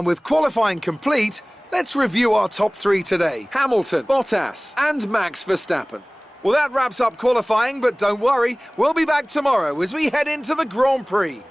And with qualifying complete, let's review our top three today. Hamilton, Bottas, and Max Verstappen. Well, that wraps up qualifying, but don't worry, we'll be back tomorrow as we head into the Grand Prix.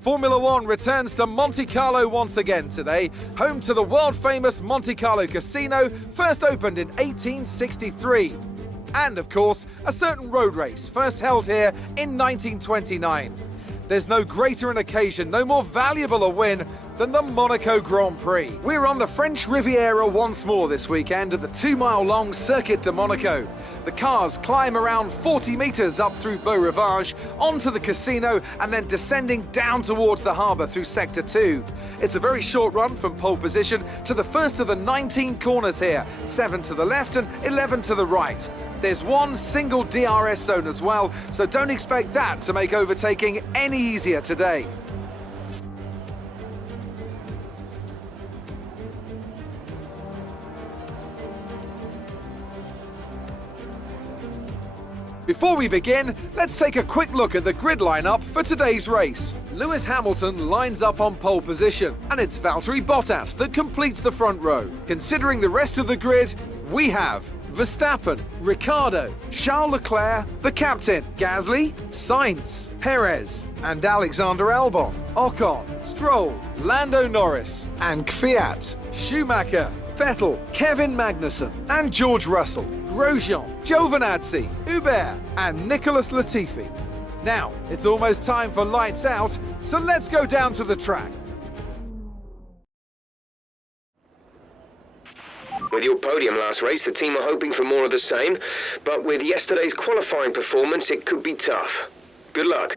Formula One returns to Monte Carlo once again today, home to the world-famous Monte Carlo Casino, first opened in 1863. And, of course, a certain road race, first held here in 1929. There's no greater an occasion, no more valuable a win than the Monaco Grand Prix. We're on the French Riviera once more this weekend at the 2-mile-long Circuit de Monaco. The cars climb around 40 metres up through Beau Rivage, onto the casino, and then descending down towards the harbour through Sector 2. It's a very short run from pole position to the first of the 19 corners here, 7 to the left and 11 to the right. There's one single DRS zone as well, so don't expect that to make overtaking any easier today. Before we begin, let's take a quick look at the grid lineup for today's race. Lewis Hamilton lines up on pole position, and it's Valtteri Bottas that completes the front row. Considering the rest of the grid, we have Verstappen, Ricciardo, Charles Leclerc, the captain, Gasly, Sainz, Perez, and Alexander Albon, Ocon, Stroll, Lando Norris, and Kvyat, Schumacher, Vettel, Kevin Magnussen, and George Russell, Grosjean, Giovinazzi, Hubert, and Nicholas Latifi. Now, it's almost time for lights out, so let's go down to the track. With your podium last race, the team are hoping for more of the same, but with yesterday's qualifying performance, it could be tough. Good luck.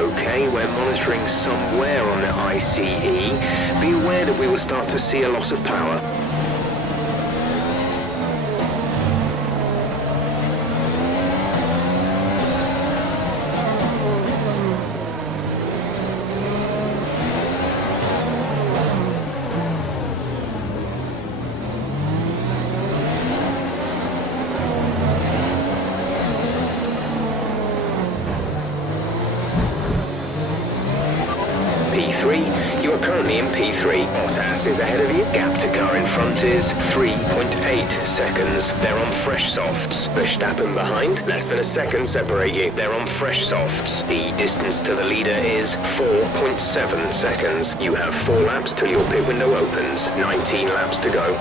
Okay, we're monitoring somewhere on the ICE. Be aware that we will start to see a loss of power. P3, You are currently in P3. Bottas is ahead of you. Gap to car in front is 3.8 seconds. They're on fresh softs. Verstappen behind. Less than a second separate you. They're on fresh softs. The distance to the leader is 4.7 seconds. You have 4 laps till your pit window opens. 19 laps to go.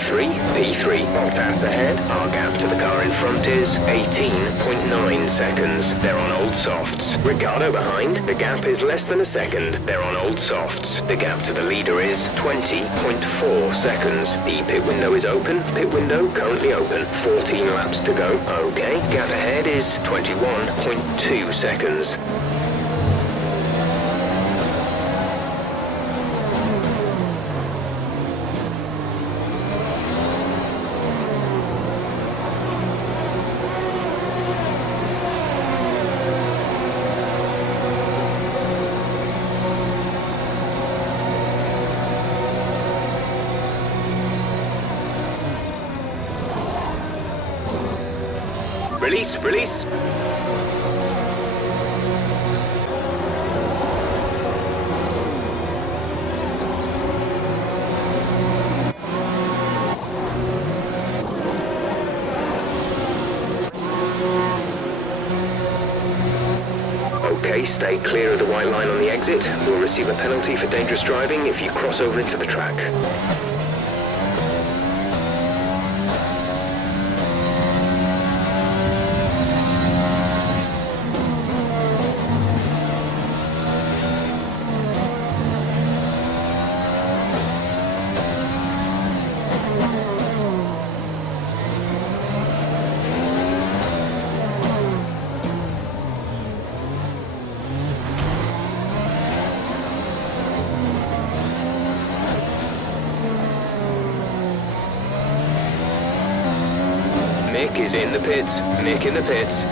P3, P3. Bottas ahead. Our gap to the car in front is 18.9 seconds. They're on old softs. Ricciardo behind. The gap is less than a second. They're on old softs. The gap to the leader is 20.4 seconds. The pit window is open. Pit window currently open. 14 laps to go. Okay, gap ahead is 21.2 seconds. Release, release. Okay, stay clear of the white line on the exit. You'll receive a penalty for dangerous driving if you cross over into the track. Mick is in the pits. Mick in the pits.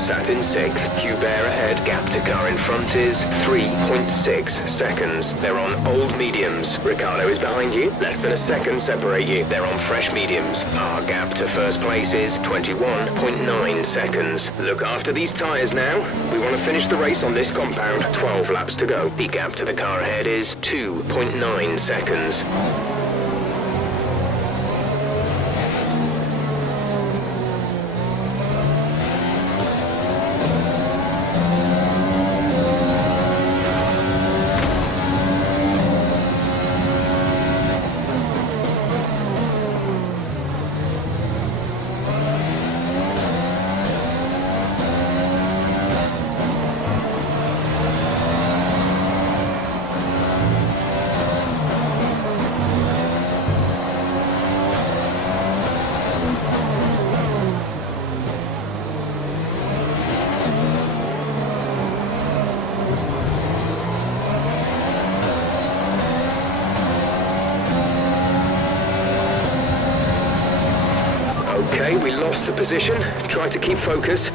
Sat in 6th, Hubert ahead, gap to car in front is 3.6 seconds. They're on old mediums. Ricciardo is behind you, less than a second separate you. They're on fresh mediums. Our gap to first place is 21.9 seconds. Look after these tyres now. We want to finish the race on this compound. 12 laps to go. The gap to the car ahead is 2.9 seconds. Okay, we lost the position. Try to keep focus.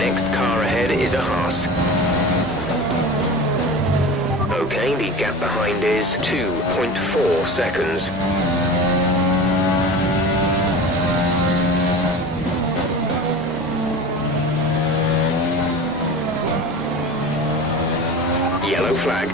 Next car ahead is a Haas. Okay, the gap behind is 2.4 seconds. Yellow flag.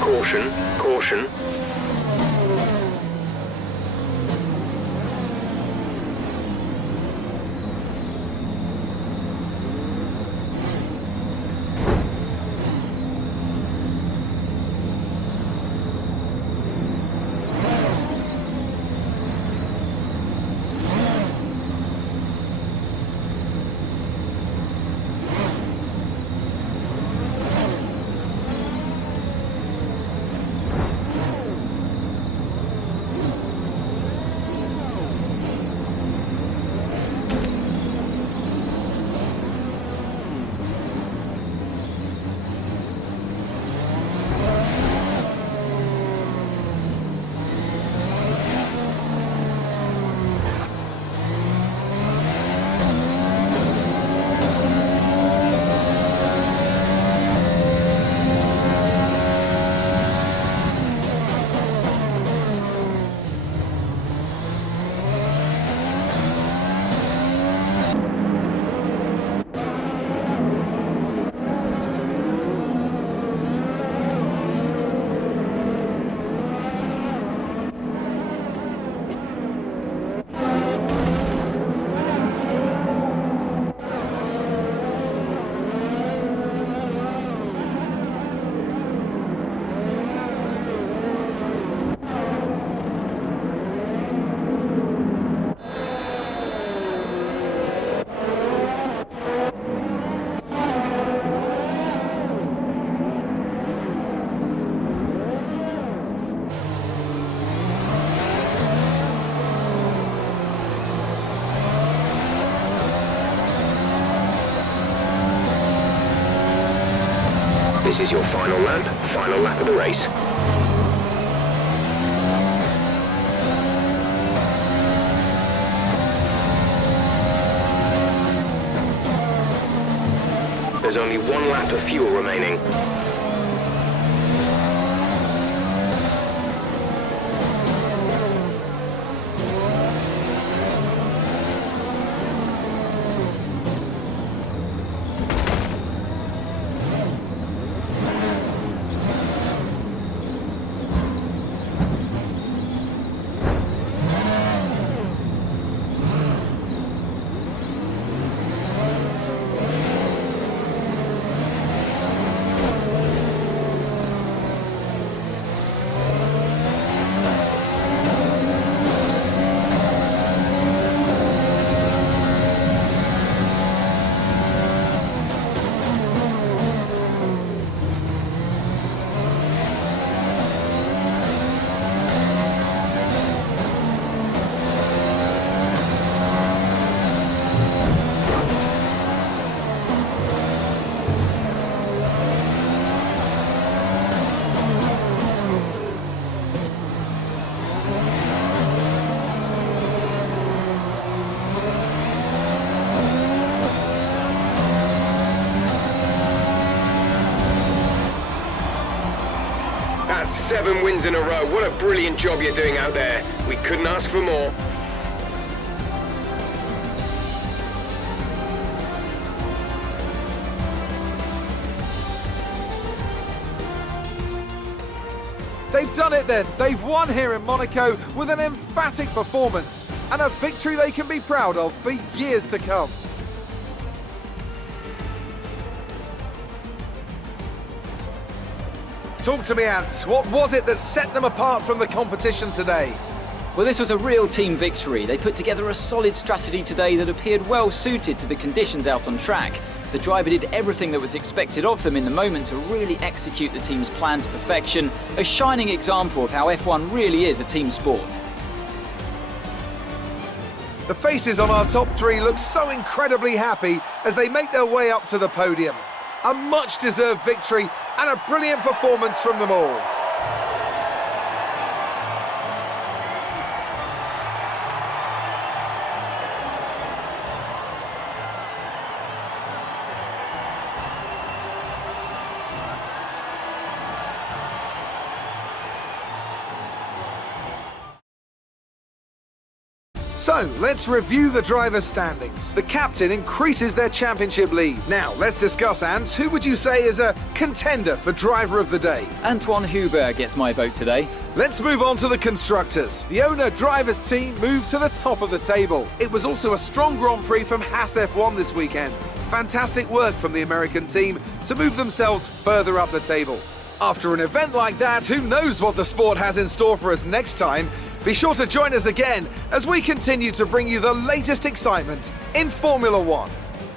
Caution, caution. This is your final lap of the race. There's only 1 lap of fuel remaining. That's 7 wins in a row. What a brilliant job you're doing out there. We couldn't ask for more. They've done it then. They've won here in Monaco with an emphatic performance and a victory they can be proud of for years to come. Talk to me, Ant. What was it that set them apart from the competition today? Well, this was a real team victory. They put together a solid strategy today that appeared well suited to the conditions out on track. The driver did everything that was expected of them in the moment to really execute the team's plan to perfection, a shining example of how F1 really is a team sport. The faces on our top 3 look so incredibly happy as they make their way up to the podium. A much-deserved victory and a brilliant performance from them all. So, let's review the drivers' standings. The captain increases their championship lead. Now, let's discuss, Ant. Who would you say is a contender for driver of the day? Antoine Hubert gets my vote today. Let's move on to the constructors. The owner-drivers team moved to the top of the table. It was also a strong Grand Prix from Haas F1 this weekend. Fantastic work from the American team to move themselves further up the table. After an event like that, who knows what the sport has in store for us next time? Be sure to join us again as we continue to bring you the latest excitement in Formula One.